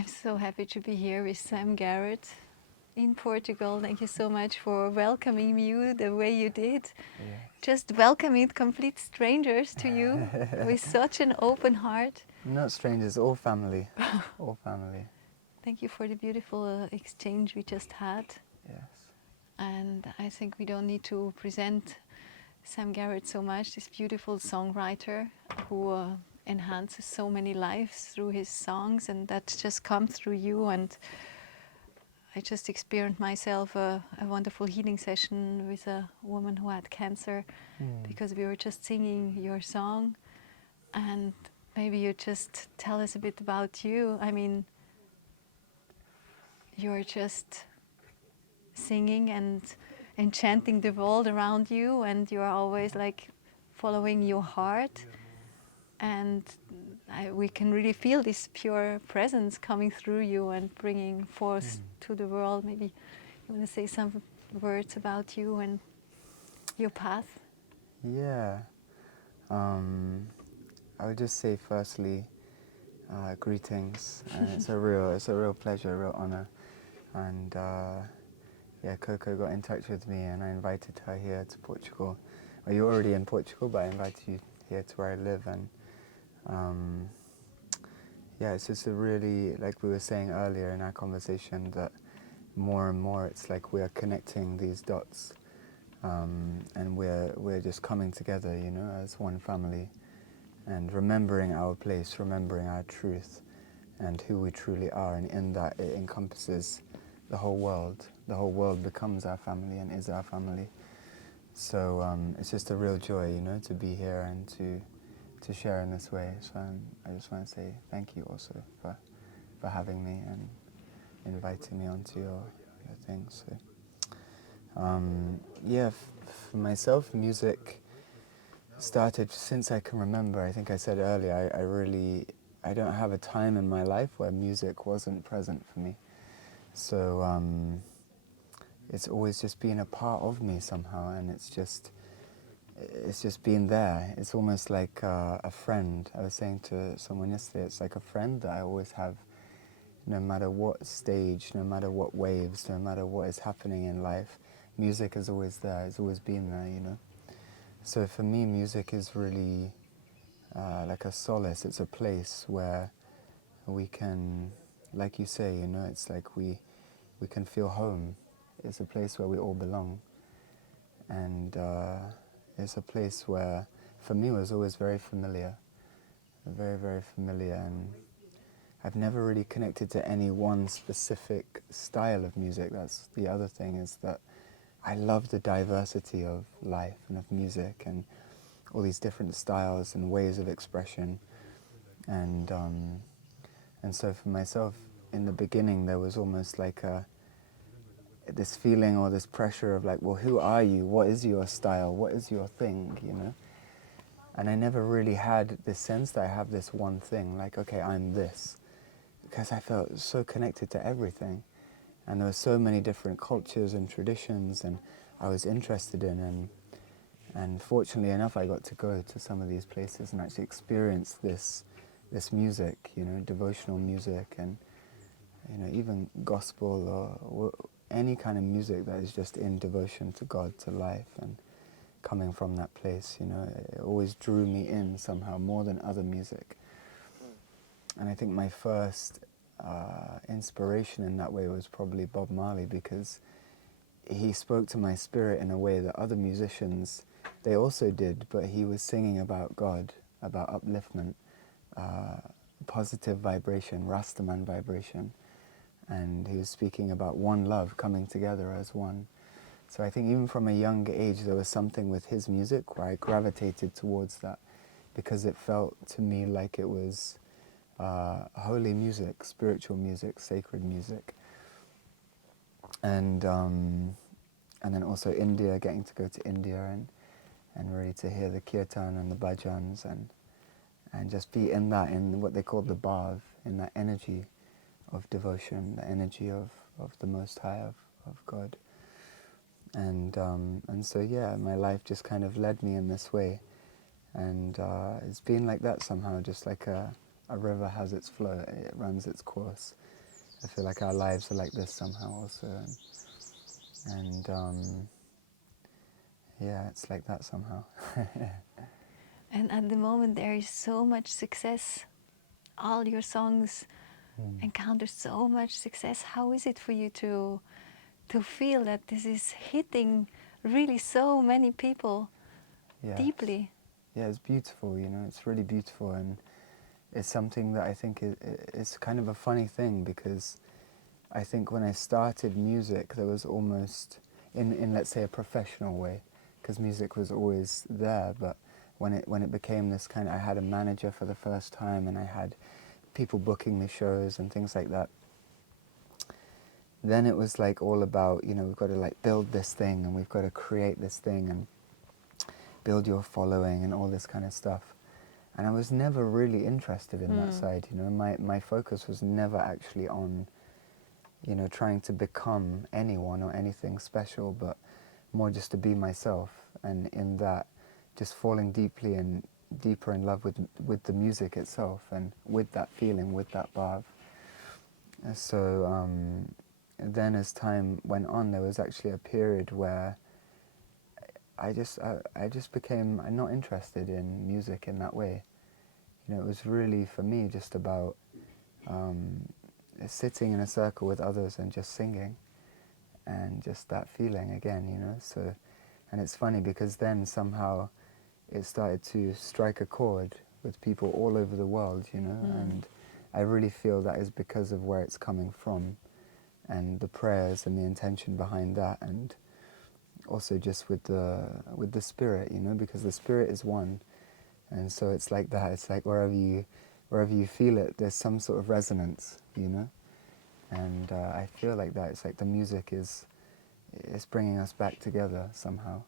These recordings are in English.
I'm so happy to be here with Sam Garrett in Portugal. Thank you so much for welcoming me the way you did. Yes. Just welcoming complete strangers to you with such an open heart. Not strangers, all family. All family. Thank you for the beautiful exchange we just had. Yes. And I think we don't need to present Sam Garrett so much, this beautiful songwriter who enhances so many lives through his songs, and that just comes through you. And I just experienced myself a wonderful healing session with a woman who had cancer because we were just singing your song. And maybe you just tell us a bit about you. I mean, you're just singing and enchanting the world around you, and you're always like following your heart. And we can really feel this pure presence coming through you and bringing forth to the world. Maybe you want to say some words about you and your path? Yeah. I would just say firstly, greetings. It's a real pleasure, a real honor. And yeah, Coco got in touch with me and I invited her here to Portugal. Well, you're already in Portugal, but I invited you here to where I live. And yeah, it's just a really, like we were saying earlier in our conversation, that more and more it's like we are connecting these dots, and we're just coming together, you know, as one family, and remembering our place, remembering our truth, and who we truly are. And in that, it encompasses the whole world. The whole world becomes our family and is our family. So it's just a real joy, you know, to be here and to share in this way. So I just want to say thank you also for having me and inviting me onto your thing. So yeah, for myself, music started since I can remember. I think I said earlier, I don't have a time in my life where music wasn't present for me. So it's always just been a part of me somehow, and it's just been there. It's almost like a friend. I was saying to someone yesterday, it's like a friend that I always have, no matter what stage, no matter what waves, no matter what is happening in life. Music is always there. It's always been there, you know. So for me, music is really like a solace. It's a place where we can, like you say, you know, it's like we can feel home. It's a place where we all belong. And it's a place where, for me, was always very familiar. Very, very familiar. And I've never really connected to any one specific style of music. That's the other thing, is that I love the diversity of life and of music and all these different styles and ways of expression. And so for myself, in the beginning, there was almost like this feeling or this pressure of like, well, who are you? What is your style? What is your thing, you know? And I never really had this sense that I have this one thing, like, okay, I'm this. Because I felt so connected to everything. And there were so many different cultures and traditions and I was interested in. And fortunately enough, I got to go to some of these places and actually experience this music, you know, devotional music and, you know, even gospel or any kind of music that is just in devotion to God, to life, and coming from that place, you know, it always drew me in somehow more than other music. And I think my first inspiration in that way was probably Bob Marley, because he spoke to my spirit in a way that other musicians, they also did, but he was singing about God, about upliftment, positive vibration, Rastaman vibration. And he was speaking about one love, coming together as one. So I think even from a young age, there was something with his music where I gravitated towards that, because it felt to me like it was holy music, spiritual music, sacred music. And then also India, getting to go to India and really to hear the kirtan and the bhajans and just be in that, in what they call the bhav, in that energy of devotion, the energy of the Most High, of God. And so yeah, my life just kind of led me in this way. And it's been like that somehow, just like a a river has its flow, it runs its course. I feel like our lives are like this somehow also, and yeah, it's like that somehow. And at the moment there is so much success. All your songs encounter so much success. How is it for you to feel that this is hitting really so many people Yes. deeply? Yeah, it's beautiful, you know, it's really beautiful, and it's something that I think it's kind of a funny thing, because I think when I started music there was almost, in let's say a professional way, because music was always there, but when it became this kind of, I had a manager for the first time and I had people booking me shows and things like that, then it was like all about, you know, we've got to like build this thing and we've got to create this thing and build your following and all this kind of stuff. And I was never really interested in that side, you know. My focus was never actually on, you know, trying to become anyone or anything special, but more just to be myself, and in that just falling deeply and deeper in love with the music itself and with that feeling, with that vibe. So then as time went on, there was actually a period where I just became not interested in music in that way. You know, it was really for me just about sitting in a circle with others and just singing, and just that feeling again, you know. So, and it's funny because then somehow it started to strike a chord with people all over the world, you know, and I really feel that is because of where it's coming from, and the prayers and the intention behind that, and also just with the spirit, you know, because the spirit is one, and so it's like that. It's like wherever you feel it, there's some sort of resonance, you know, and I feel like that. It's like the music is bringing us back together somehow,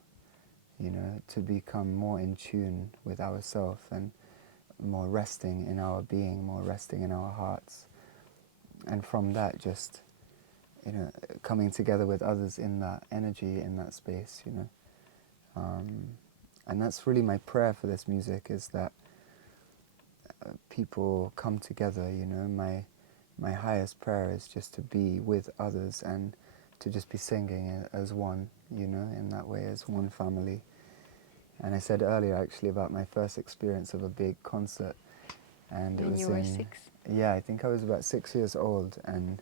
you know, to become more in tune with ourselves and more resting in our being, more resting in our hearts, and from that just, you know, coming together with others in that energy, in that space, you know. And that's really my prayer for this music, is that people come together, you know. My highest prayer is just to be with others and to just be singing as one, you know, in that way, as one family. And I said earlier actually about my first experience of a big concert, and it When was you were in 6. yeah, I think I was about 6 years old, and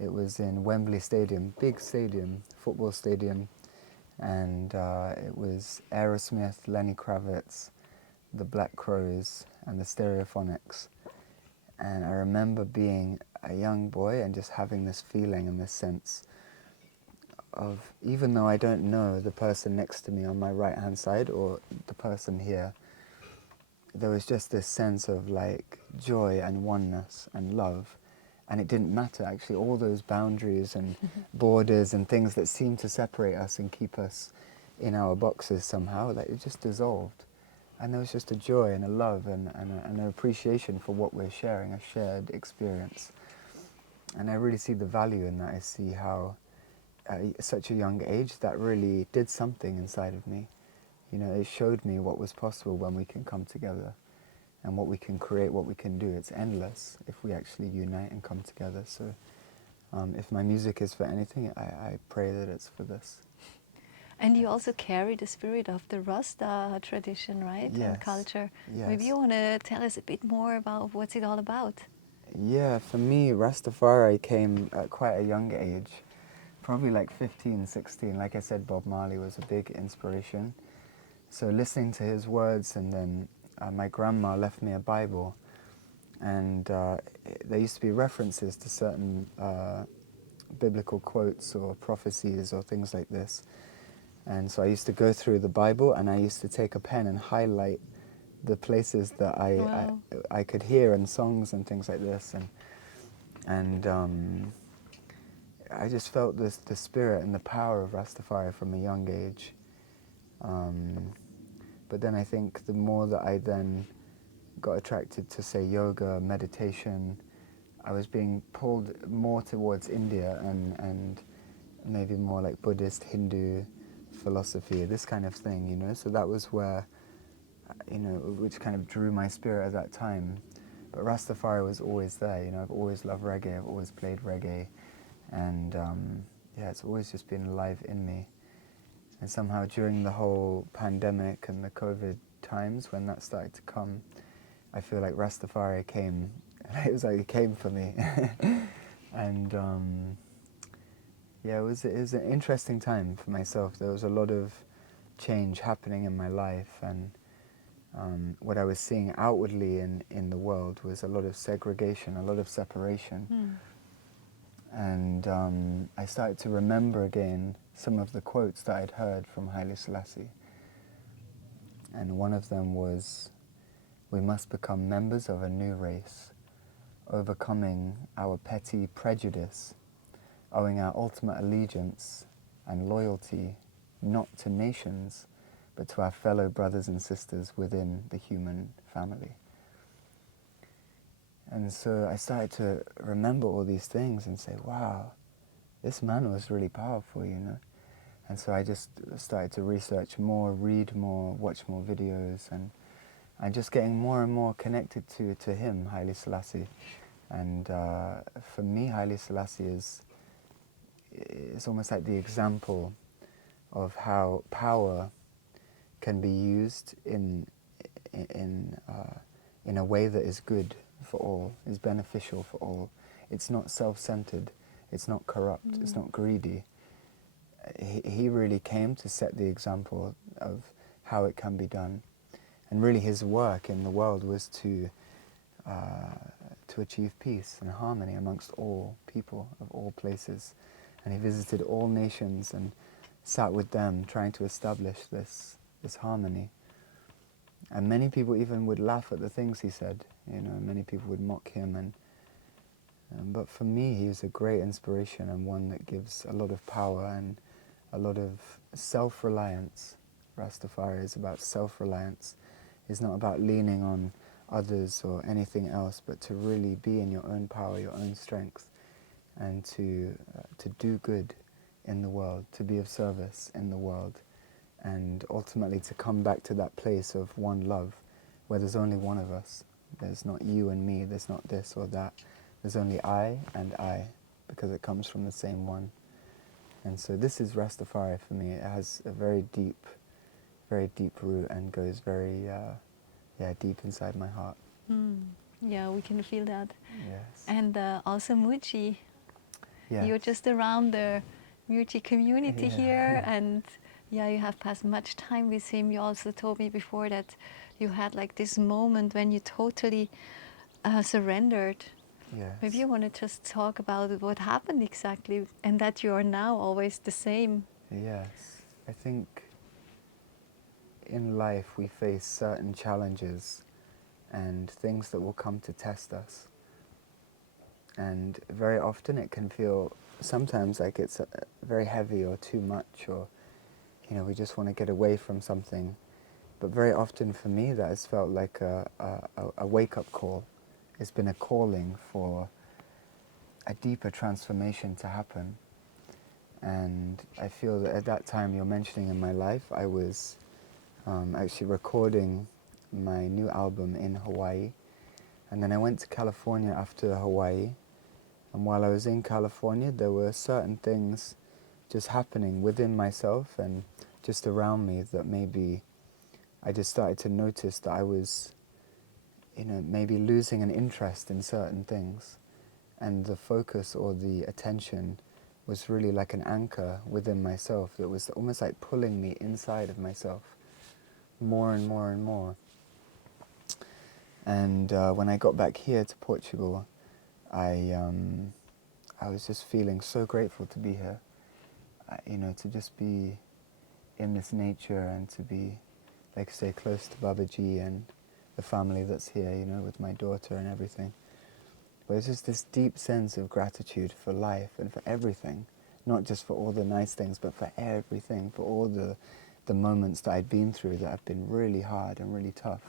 it was in Wembley Stadium, big stadium, football stadium, and it was Aerosmith, Lenny Kravitz, the Black Crowes, and the Stereophonics. And I remember being a young boy and just having this feeling and this sense of, even though I don't know the person next to me on my right-hand side or the person here, there was just this sense of like joy and oneness and love. And it didn't matter, actually, all those boundaries and borders and things that seemed to separate us and keep us in our boxes somehow, like it just dissolved. And there was just a joy and a love and an appreciation for what we're sharing, a shared experience. And I really see the value in that. I see how at such a young age that really did something inside of me. You know, it showed me what was possible when we can come together, and what we can create, what we can do. It's endless if we actually unite and come together. So if my music is for anything, I pray that it's for this. And you also carry the spirit of the Rasta tradition, right? Yes. And culture. Yes. Maybe you want to tell us a bit more about what's it all about? Yeah, for me, Rastafari came at quite a young age, probably like 15, 16. Like I said, Bob Marley was a big inspiration. So listening to his words, and then my grandma left me a Bible, and there used to be references to certain biblical quotes or prophecies or things like this. And so I used to go through the Bible, and I used to take a pen and highlight the places that Wow. I could hear in songs and things like this, and I just felt the spirit and the power of Rastafari from a young age. But then I think the more that I then got attracted to, say, yoga, meditation, I was being pulled more towards India and maybe more like Buddhist, Hindu philosophy, this kind of thing, you know. So that was where, you know, which kind of drew my spirit at that time. But Rastafari was always there, you know. I've always loved reggae, I've always played reggae, and yeah, it's always just been alive in me. And somehow during the whole pandemic and the COVID times, when that started to come, I feel like Rastafari came. It was like it came for me. And yeah, it was an interesting time for myself. There was a lot of change happening in my life, and what I was seeing outwardly in the world was a lot of segregation, a lot of separation. And I started to remember again some of the quotes that I'd heard from Haile Selassie. And one of them was, "We must become members of a new race, overcoming our petty prejudice, owing our ultimate allegiance and loyalty not to nations, but to our fellow brothers and sisters within the human family." And so I started to remember all these things and say, wow, this man was really powerful, you know. And so I just started to research more, read more, watch more videos, and just getting more and more connected to him, Haile Selassie. And for me, Haile Selassie is almost like the example of how power can be used in a way that is good for all, is beneficial for all. It's not self-centered, it's not corrupt, it's not greedy. He really came to set the example of how it can be done. And really his work in the world was to achieve peace and harmony amongst all people of all places. And he visited all nations and sat with them trying to establish this harmony. And many people even would laugh at the things he said, you know, many people would mock him. But for me, he was a great inspiration and one that gives a lot of power and a lot of self-reliance. Rastafari is about self-reliance. It's not about leaning on others or anything else, but to really be in your own power, your own strength, and to do good in the world, to be of service in the world, and ultimately to come back to that place of one love, where there's only one of us. There's not you and me, there's not this or that. There's only I and I, because it comes from the same one. And so this is Rastafari for me. It has a very deep root and goes very deep inside my heart. Yeah, we can feel that. Yes. And also Muji. Yes. You're just around the Muji community Yeah. here, and yeah, you have passed much time with him. You also told me before that you had like this moment when you totally surrendered. Yes. Maybe you want to just talk about what happened exactly, and that you are now always the same. Yes. I think in life we face certain challenges and things that will come to test us. And very often it can feel sometimes like it's very heavy or too much, or you know, we just want to get away from something. But very often for me that has felt like a wake-up call. It's been a calling for a deeper transformation to happen. And I feel that at that time you're mentioning in my life, I was actually recording my new album in Hawaii. And then I went to California after Hawaii. And while I was in California, there were certain things just happening within myself and just around me that maybe I just started to notice that I was, you know, maybe losing an interest in certain things. And the focus or the attention was really like an anchor within myself that was almost like pulling me inside of myself more and more and more. And when I got back here to Portugal, I was just feeling so grateful to be here, you know, to just be in this nature and to be, like I say, close to Babaji and the family that's here, you know, with my daughter and everything. But it's just this deep sense of gratitude for life and for everything, not just for all the nice things, but for everything, for all the moments that I'd been through that have been really hard and really tough.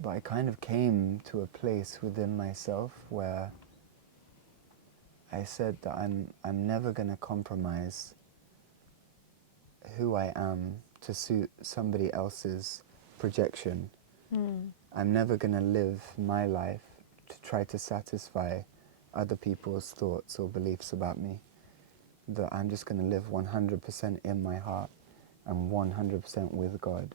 But I kind of came to a place within myself where I said that I'm never going to compromise who I am to suit somebody else's projection I'm never going to live my life to try to satisfy other people's thoughts or beliefs about me. That I'm just going to live 100% in my heart and 100% with God.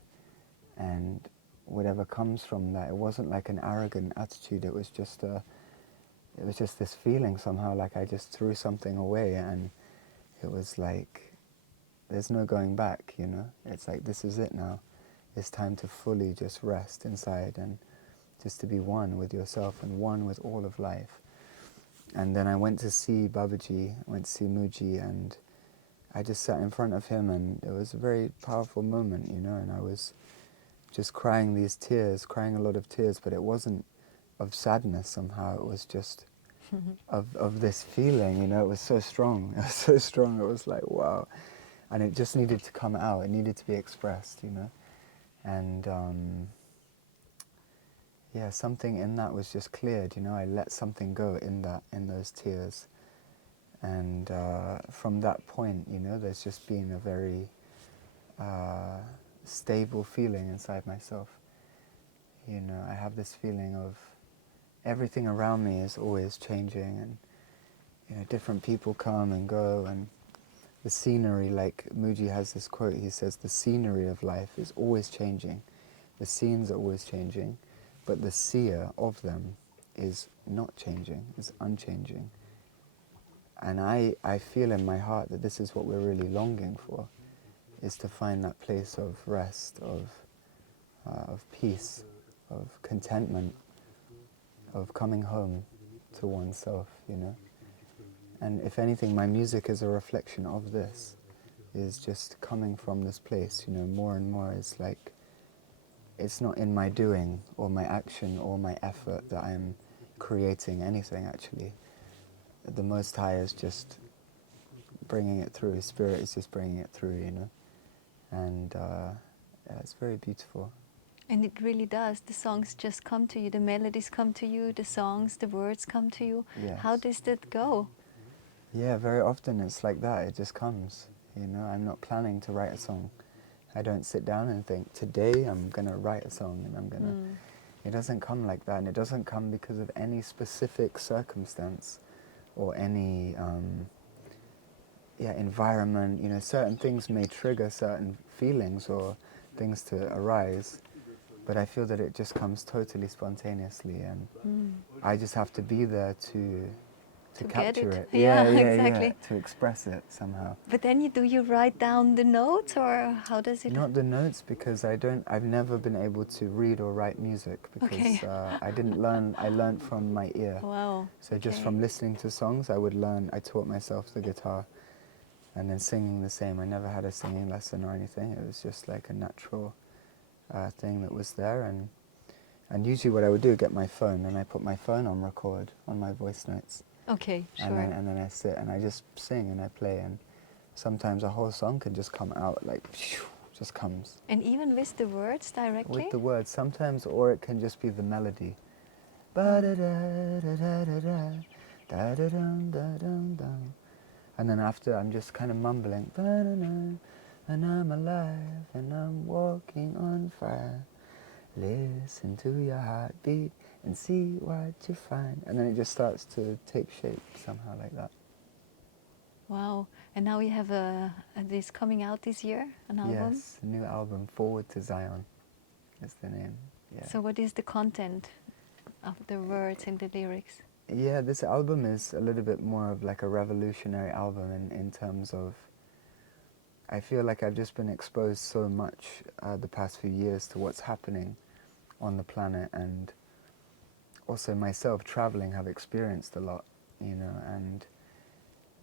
And whatever comes from that, it wasn't like an arrogant attitude, it was just this feeling somehow, like I just threw something away, and it was like, there's no going back, you know? It's like, this is it now. It's time to fully just rest inside and just to be one with yourself and one with all of life. And then I went to see Babaji, I went to see Muji, and I just sat in front of him, and it was a very powerful moment, you know, and I was just crying these tears, crying a lot of tears, but it wasn't of sadness somehow, it was just of this feeling, you know, it was so strong, it was so strong, it was like, wow. And it just needed to come out, it needed to be expressed, you know. And yeah, something in that was just cleared, you know, I let something go in that, in those tears. And from that point, you know, there's just been a very stable feeling inside myself. You know, I have this feeling of everything around me is always changing, and, you know, different people come and go, and the scenery, like Muji has this quote, he says, the scenery of life is always changing. The scenes are always changing, but the seer of them is not changing, is unchanging. And I feel in my heart that this is what we're really longing for, is to find that place of rest, of peace, of contentment, of coming home to oneself, you know. And if anything, my music is a reflection of this, is just coming from this place, you know, more and more. It's like, it's not in my doing or my action or my effort that I'm creating anything, actually. The Most High is just bringing it through, His Spirit is just bringing it through, you know. And yeah, it's very beautiful. And it really does. The songs just come to you, the melodies come to you, the songs, the words come to you. Yes. How does that go? Yeah, very often it's like that, it just comes, you know. I'm not planning to write a song. I don't sit down and think, today I'm going to write a song, and I'm going to... It doesn't come like that, and it doesn't come because of any specific circumstance or any environment. You know, certain things may trigger certain feelings or things to arise, but I feel that it just comes totally spontaneously, and I just have to be there to capture it. Yeah, exactly. To express it somehow. But then do you write down the notes, or how does it? Not the notes, because I've never been able to read or write music, because I didn't learn. I learned from my ear. Wow. So just from listening to songs, I taught myself the guitar, and then singing the same. I never had a singing lesson or anything. It was just like a natural thing that was there. And usually what I would do, get my phone, and I put my phone on record on my voice notes. Okay, sure. And then I sit and I just sing and I play, and sometimes a whole song can just come out, like, just comes. And even with the words directly? With the words sometimes, or it can just be the melody. Ba-da-da-da-da-da-da, da-da-dum-da-dum-dum. And then after, I'm just kind of mumbling, ba-da-da, and I'm alive and I'm walking on fire. Listen to your heartbeat and see what you find. And then it just starts to take shape somehow, like that. Wow. And now you have this coming out this year, an album? Yes, a new album, Forward to Zion is the name. Yeah. So what is the content of the words and the lyrics? Yeah, this album is a little bit more of like a revolutionary album in terms of, I feel like I've just been exposed so much the past few years to what's happening on the planet, and also myself traveling, have experienced a lot, you know, and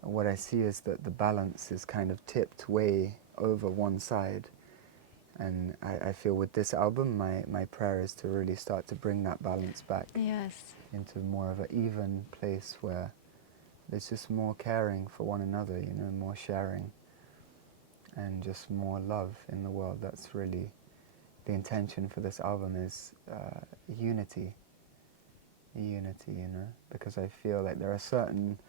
what I see is that the balance is kind of tipped way over one side. And I feel with this album, my prayer is to really start to bring that balance back. Yes. Into more of an even place where there's just more caring for one another, you know, more sharing, and just more love in the world. That's really the intention for this album, is unity, you know, because I feel like there are certain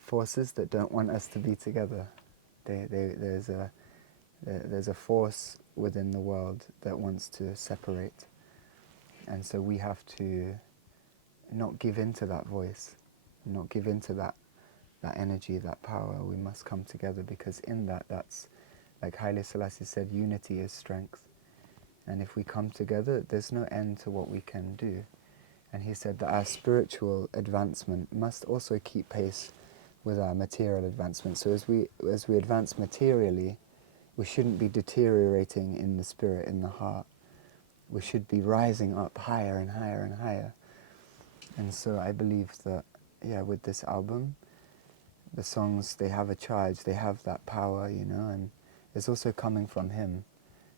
forces that don't want us to be together. There's a force within the world that wants to separate, And so we have to not give in to that voice, not give in to that energy, that power. We must come together, because in that's, like Haile Selassie said, unity is strength. And if we come together, there's no end to what we can do. And he said that our spiritual advancement must also keep pace with our material advancement. So as we advance materially, we shouldn't be deteriorating in the spirit, in the heart. We should be rising up higher and higher and higher. And so I believe that, yeah, with this album, the songs, they have a charge, they have that power, you know, and it's also coming from him,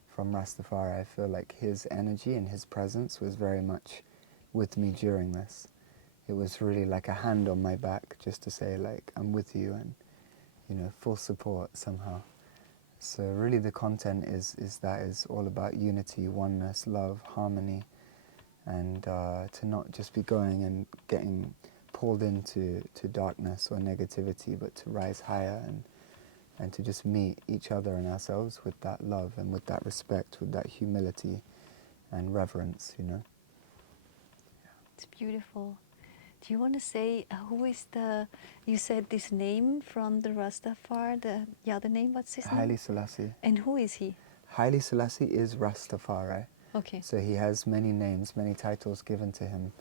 from Rastafari. I feel like his energy and his presence was very much with me during this. It was really like a hand on my back, just to say, like, I'm with you, and, you know, full support somehow. So really the content is all about unity, oneness, love, harmony, and to not just be going and getting pulled into darkness or negativity, but to rise higher and to just meet each other and ourselves with that love and with that respect, with that humility and reverence, you know. It's beautiful. Do you want to say who is you said this name from the Rastafari, the other name, what's his Haile name? Selassie. And who is he? Haile Selassie is Rastafari. Okay. So he has many names, many titles given to him.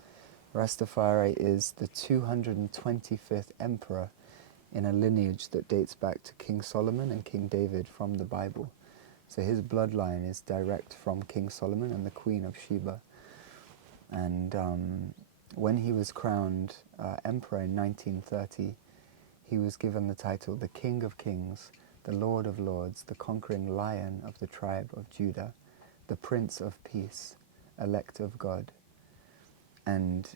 Rastafari is the 225th emperor in a lineage that dates back to King Solomon and King David from the Bible. So his bloodline is direct from King Solomon and the Queen of Sheba. And when he was crowned emperor in 1930, he was given the title the King of Kings, the Lord of Lords, the conquering lion of the tribe of Judah, the Prince of Peace, elect of God. And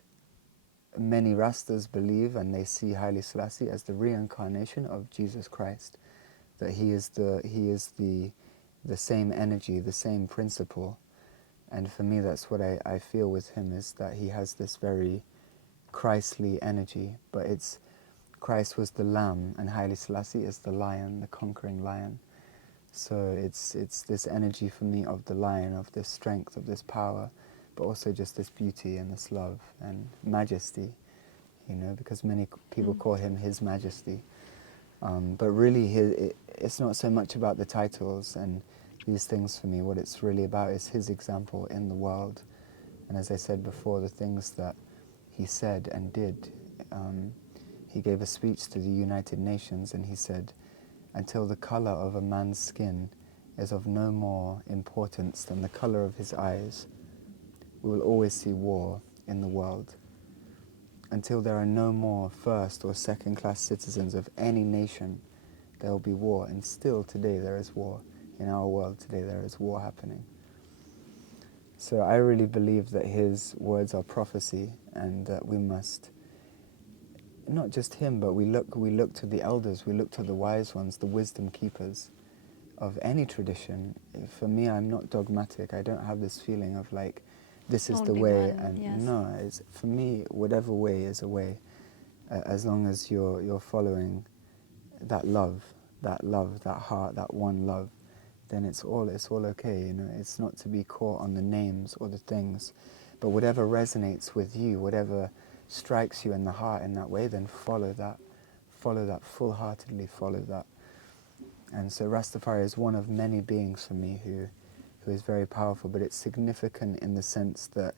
many Rastas believe, and they see Haile Selassie as the reincarnation of Jesus Christ, that he is the same energy, the same principle. And for me, that's what I feel with him, is that he has this very Christly energy, but Christ was the lamb and Haile Selassie is the lion, the conquering lion. So it's this energy for me of the lion, of this strength, of this power, but also just this beauty and this love and majesty, you know, because many people call him His Majesty. But really, it's not so much about the titles and these things for me. What it's really about is his example in the world. And as I said before, the things that he said and did. He gave a speech to the United Nations and he said, "Until the color of a man's skin is of no more importance than the color of his eyes, we will always see war in the world. Until there are no more first or second class citizens of any nation, there will be war." And still today there is war. In our world today there is war happening. So I really believe that his words are prophecy, and that we must, not just him, but we look to the elders, we look to the wise ones, the wisdom keepers of any tradition. For me, I'm not dogmatic. I don't have this feeling of like, this is the Only way, one, and yes. no, for me, whatever way is a way, as long as you're following that love, that heart, that one love, then it's all okay, you know. It's not to be caught on the names or the things, but whatever resonates with you, whatever strikes you in the heart in that way, then follow that full-heartedly, follow that. And so Rastafari is one of many beings for me who is very powerful, but it's significant in the sense that,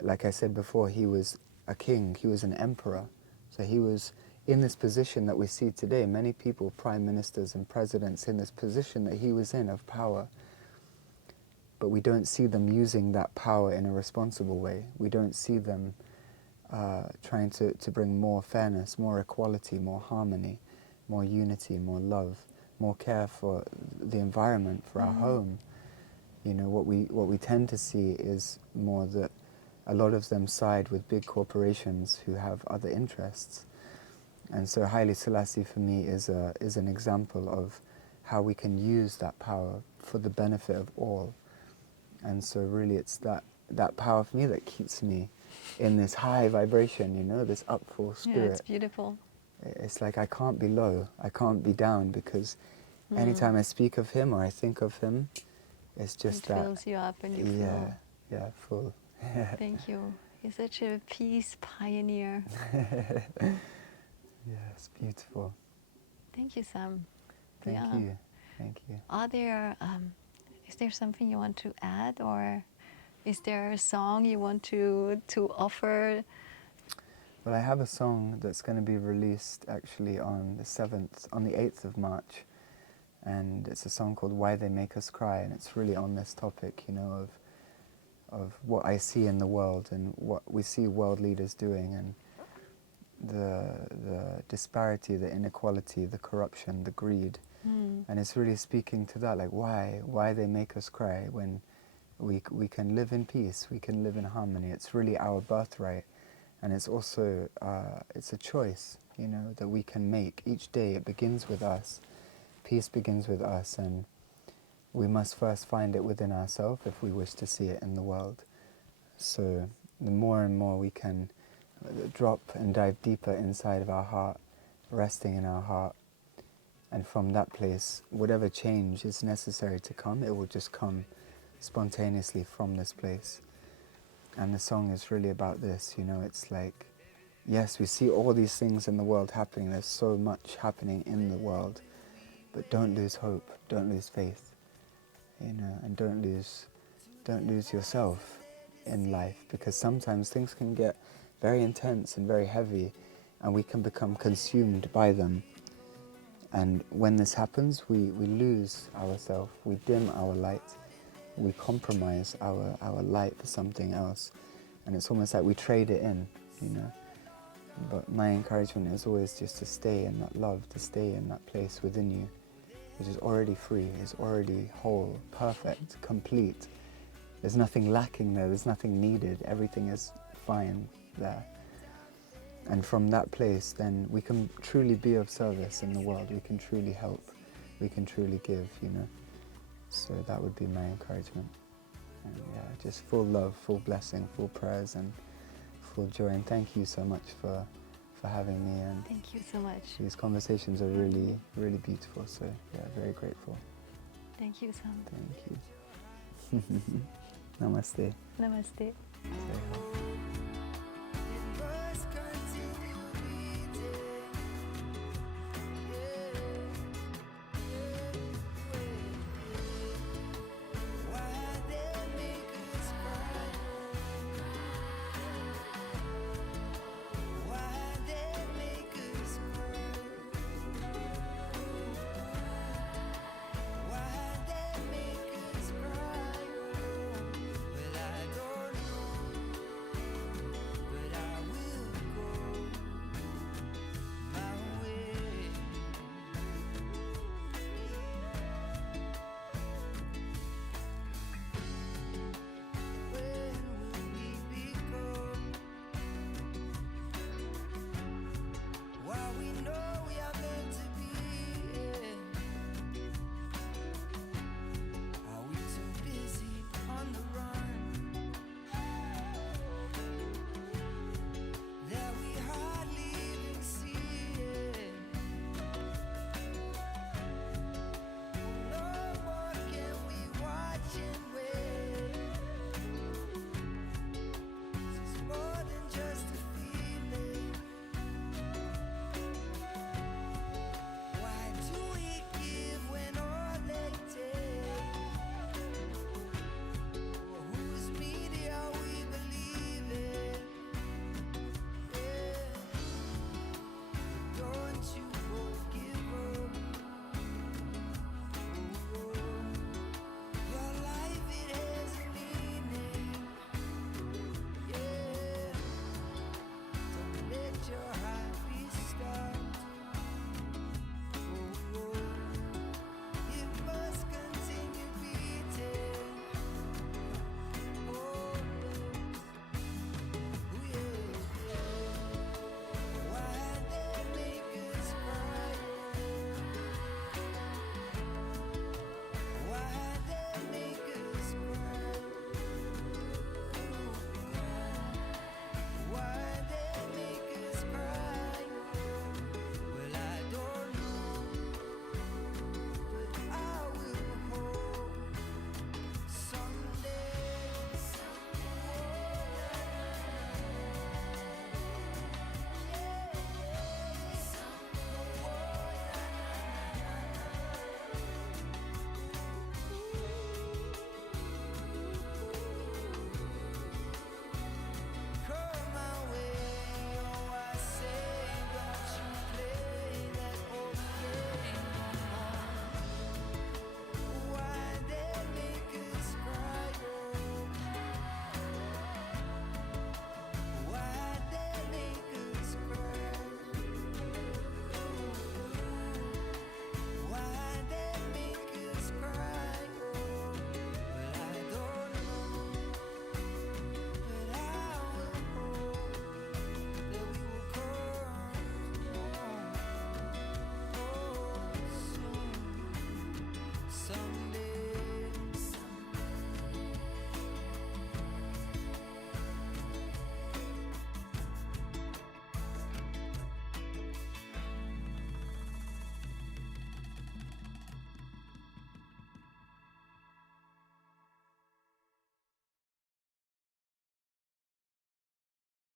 like I said before, he was a king, he was an emperor, so he was in this position that we see today. Many people, prime ministers and presidents, in this position that he was in of power, but we don't see them using that power in a responsible way. We don't see them trying to bring more fairness, more equality, more harmony, more unity, more love, more care for the environment, for our home. You know, what we tend to see is more that a lot of them side with big corporations who have other interests. And so Haile Selassie for me is an example of how we can use that power for the benefit of all. And so really it's that power for me that keeps me in this high vibration, you know, this upful spirit. Yeah, it's beautiful. It's like I can't be low, I can't be down, because anytime I speak of him or I think of him, it's just it fills you up and you feel... Yeah, full. Thank you. You're such a peace pioneer. Yes, beautiful. Thank you, Sam. Thank Yeah. you. Thank you. Is there something you want to add, or is there a song you want to offer? Well, I have a song that's going to be released actually on the 8th of March, and it's a song called Why They Make Us Cry, and it's really on this topic, you know, of what I see in the world and what we see world leaders doing, and the disparity, the inequality, the corruption, the greed. And it's really speaking to that, like why they make us cry when we can live in peace, we can live in harmony. It's really our birthright, and it's also it's a choice, you know, that we can make each day. It begins with us. Peace begins with us, and we must first find it within ourselves if we wish to see it in the world. So the more and more we can drop and dive deeper inside of our heart, resting in our heart, and from that place, whatever change is necessary to come, it will just come spontaneously from this place. And the song is really about this, you know, it's like, yes, we see all these things in the world happening, there's so much happening in the world, but don't lose hope, don't lose faith, you know, and don't lose yourself in life, because sometimes things can get very intense and very heavy, and we can become consumed by them. And when this happens, we lose ourselves, we dim our light, we compromise our light for something else, and it's almost like we trade it in, you know. But my encouragement is always just to stay in that love, to stay in that place within you, which is already free, is already whole, perfect, complete. There's nothing lacking there, there's nothing needed, everything is fine there. And from that place, then we can truly be of service in the world, we can truly help, we can truly give, you know. So that would be my encouragement. And yeah, just full love, full blessing, full prayers, and full joy. And thank you so much for having me. And Thank you so much. these conversations are really, really beautiful. So yeah, very grateful. Thank you, Sam. Thank you. Namaste. Namaste. Say hi.